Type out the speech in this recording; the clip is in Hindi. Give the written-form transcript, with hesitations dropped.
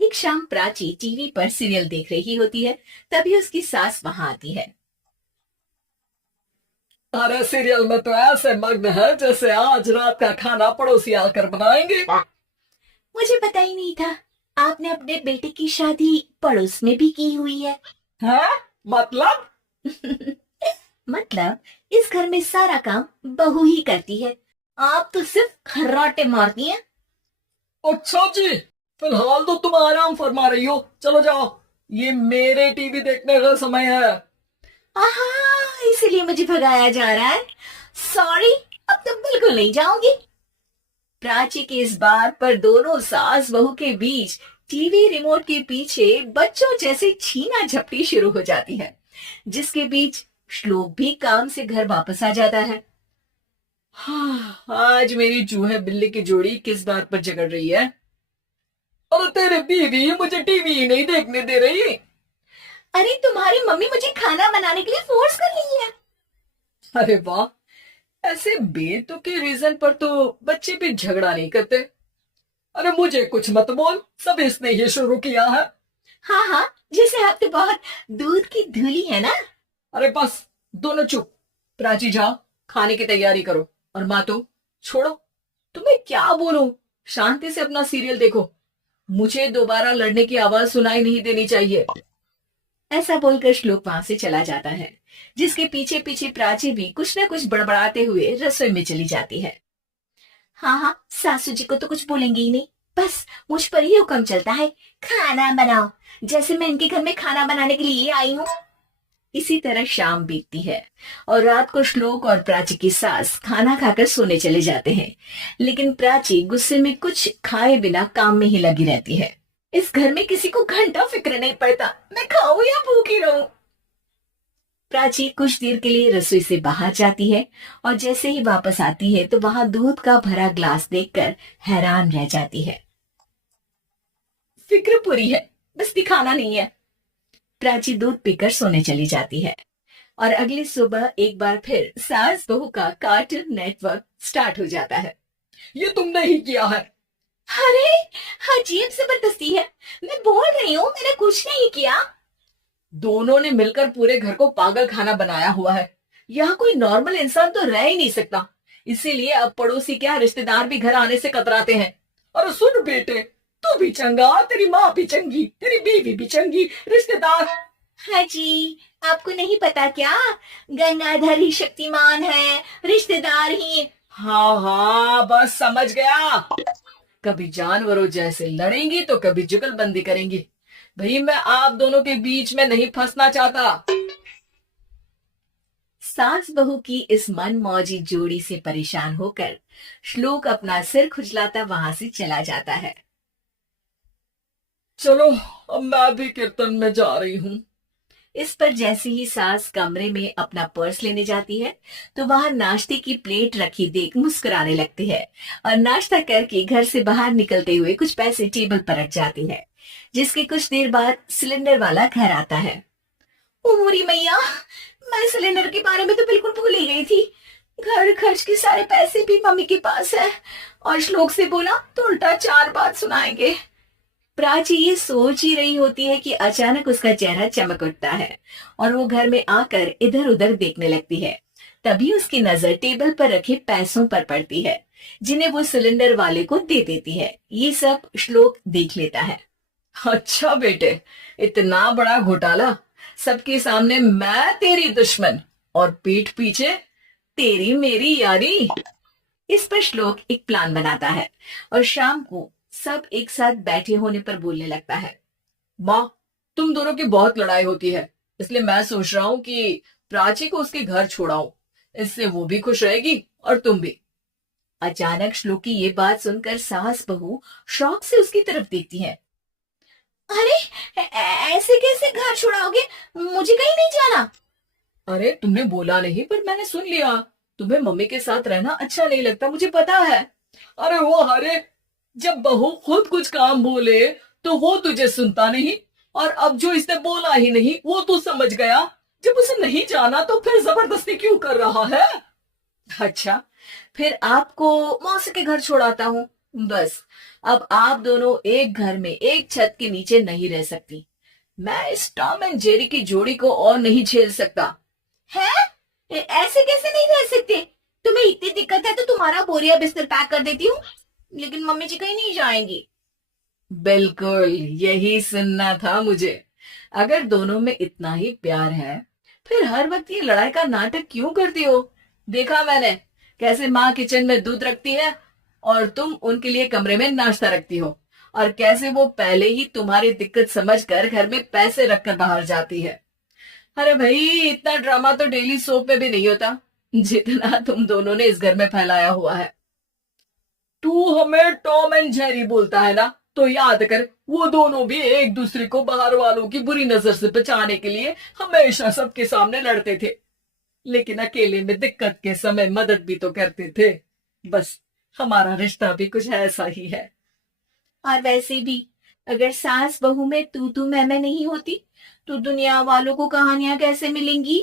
एक शाम प्राची टीवी पर सीरियल देख रही होती है। तभी उसकी सास वहां आती है। अरे सीरियल में तो ऐसे मग्न है जैसे आज रात का खाना पड़ोसी आकर बनाएंगे। मुझे पता ही नहीं था आपने अपने बेटे की शादी पड़ोस में भी की हुई है। हैं? मतलब? मतलब इस घर में सारा काम बहू ही करती है। आप तो सिर्फ खर्राटे मारती हैं। अच्छा जी, फिलहाल तो तुम आराम फरमा रही हो, चलो जाओ, ये मेरे टीवी देखने का समय है। आहा, इसीलिए मुझे भगाया जा रहा है। सॉरी, अब तो बिल्कुल नहीं जाऊंगी। प्राची के इस बात पर दोनों सास बहू के बीच टीवी रिमोट के पीछे बच्चों जैसे छीना झपटी शुरू हो जाती है, जिसके बीच श्लोक भी काम से घर वापस आ जाता है। हाँ, आज मेरी चूहे बिल्ली की जोड़ी किस बात पर झगड़ रही है? अरे तेरे बीवी मुझे टीवी ही नहीं देखने दे रही। अरे तुम्हारी मम्मी मुझे खाना बनाने के लिए फोर्स कर रही है। अरे वाह, ऐसे बेतुके रीजन पर तो बच्चे भी झगड़ा नहीं करते। अरे मुझे कुछ मत बोल, सब इसने ही शुरू किया है। हाँ हाँ, जैसे आप तो बहुत दूध की धूली है ना। अरे बस, दोनों चुप। प्राची जाओ, खाने की तैयारी करो। और माँ तुम छोड़ो, तुम्हें क्या बोलूं, शांति से अपना सीरियल देखो। मुझे दोबारा लड़ने की आवाज सुनाई नहीं देनी चाहिए। ऐसा बोलकर श्लोक वहां से चला जाता है, जिसके पीछे पीछे प्राची भी कुछ न कुछ बड़बड़ाते हुए रसोई में चली जाती है। हाँ हाँ, सासू जी को तो कुछ बोलेंगे ही नहीं। बस मुझ पर ही हुक्म चलता है, खाना बनाओ, जैसे मैं इनके घर में खाना बनाने के लिए आई हूँ। इसी तरह शाम बीतती है और रात को श्लोक और प्राची की सास खाना खाकर सोने चले जाते हैं। लेकिन प्राची गुस्से में कुछ खाए बिना काम में ही लगी रहती है। इस घर में किसी को घंटा फिक्र नहीं पड़ता, मैं खाऊं या भूखी रहूं। प्राची कुछ देर के लिए रसोई से बाहर जाती है और जैसे ही वापस आती है तो वहां दूध का भरा ग्लास देखकर हैरान रह जाती है। फिक्र पूरी है, बस दिखाना नहीं है। प्राची दूध पीकर सोने चली जाती है और अगली सुबह एक बार फिर सास बहू का कार्टून नेटवर्क स्टार्ट हो जाता है। ये तुमने ही किया है। अरे, अजीब जबरदस्ती है। मैं बोल रही हूँ मैंने कुछ नहीं किया। दोनों ने मिलकर पूरे घर को पागल खाना बनाया हुआ है। यहाँ कोई नॉर्मल इंसान तो रह ही नहीं सकता। इसीलिए अब पड़ोसी क्या, रिश्तेदार भी घर आने से कतराते हैं। अरे सुन बेटे, तू भी चंगा, तेरी माँ भी चंगी, तेरी बीवी भी चंगी, रिश्तेदार। हाँ जी, आपको नहीं पता क्या, गंगाधर ही शक्तिमान है, रिश्तेदार ही। हाँ हाँ, बस समझ गया। कभी जानवरों जैसे लड़ेंगी तो कभी जुगलबंदी करेंगी। भाई मैं आप दोनों के बीच में नहीं फंसना चाहता। सास बहू की इस मन मौजी जोड़ी से परेशान होकर श्लोक अपना सिर खुजलाता वहां से चला जाता है। चलो, अब मैं भी कीर्तन में जा रही हूँ। इस पर जैसे ही सास कमरे में अपना पर्स लेने जाती है तो वहां नाश्ते की प्लेट रखी देख मुस्कुराने लगती है और नाश्ता करके घर से बाहर निकलते हुए कुछ पैसे टेबल पर रख जाती है। जिसके कुछ देर बाद सिलेंडर वाला घर आता है। ओ मोरी मैया, मैं सिलेंडर के बारे में तो बिल्कुल भूल ही गई थी। घर खर्च के सारे पैसे भी मम्मी के पास है और श्लोक से बोला तो उल्टा चार बात सुनाएंगे। प्राची ये सोच ही रही होती है कि अचानक उसका चेहरा चमक उठता है और वो घर में आकर इधर उधर देखने लगती है। तभी उसकी नजर टेबल पर रखे पैसों पर पड़ती है, जिन्हें वो सिलेंडर वाले को दे देती है। ये सब श्लोक देख लेता है। अच्छा बेटे, इतना बड़ा घोटाला, सबके सामने मैं तेरी दुश्मन और पीठ पीछे तेरी मेरी यारी। इस पर श्लोक एक प्लान बनाता है और शाम को सब एक साथ बैठे होने पर बोलने लगता है। माँ, तुम दोनों की बहुत लड़ाई होती है, इसलिए मैं सोच रहा हूँ कि प्राची को उसके घर छोड़ाऊं। इससे वो भी खुश रहेगी और तुम भी। अचानक श्लोक की ये बात सुनकर सास बहू शौक से उसकी तरफ देखती है। अरे, ऐसे कैसे घर छुड़ाओगे, मुझे कहीं नहीं जाना। अरे तुमने बोला नहीं पर मैंने सुन लिया। तुम्हें मम्मी के साथ रहना अच्छा नहीं लगता, मुझे पता है। अरे वो अरे, जब बहू खुद कुछ काम बोले तो वो तुझे सुनता नहीं, और अब जो इसने बोला ही नहीं वो तू समझ गया। जब उसे नहीं जाना तो फिर जबरदस्ती क्यों कर रहा है? अच्छा, फिर आपको मौसी के घर छोड़ाता हूँ। बस अब आप दोनों एक घर में एक छत के नीचे नहीं रह सकती। मैं इस टॉम एंड जेरी की जोड़ी को और नहीं झेल सकता। है? ऐसे कैसे नहीं रह सकते? तुम्हें इतनी दिक्कत है तो तुम्हारा बोरिया बिस्तर पैक कर देती हूँ। लेकिन मम्मी जी कहीं नहीं जाएंगी। बिल्कुल, यही सुनना था मुझे। अगर दोनों में इतना ही प्यार है, फिर हर वक्त ये लड़ाई का नाटक क्यों करती हो? देखा मैंने कैसे माँ किचन में दूध रखती है और तुम उनके लिए कमरे में नाश्ता रखती हो, और कैसे वो पहले ही तुम्हारी दिक्कत समझकर घर में पैसे रखकर बाहर जाती है। अरे भाई, इतना ड्रामा तो डेली सोप में भी नहीं होता जितना तुम दोनों ने इस घर में फैलाया हुआ है। तू हमें टॉम एंड जेरी बोलता है ना, तो याद कर वो दोनों भी एक दूसरे को बाहर वालों की बुरी नजर से बचाने के लिए हमेशा सबके सामने लड़ते थे, लेकिन अकेले में दिक्कत के समय मदद भी तो करते थे। बस हमारा रिश्ता भी कुछ ऐसा ही है। और वैसे भी अगर सास बहू में तू मैं नहीं होती तो दुनिया वालों को कहानियां कैसे मिलेंगी?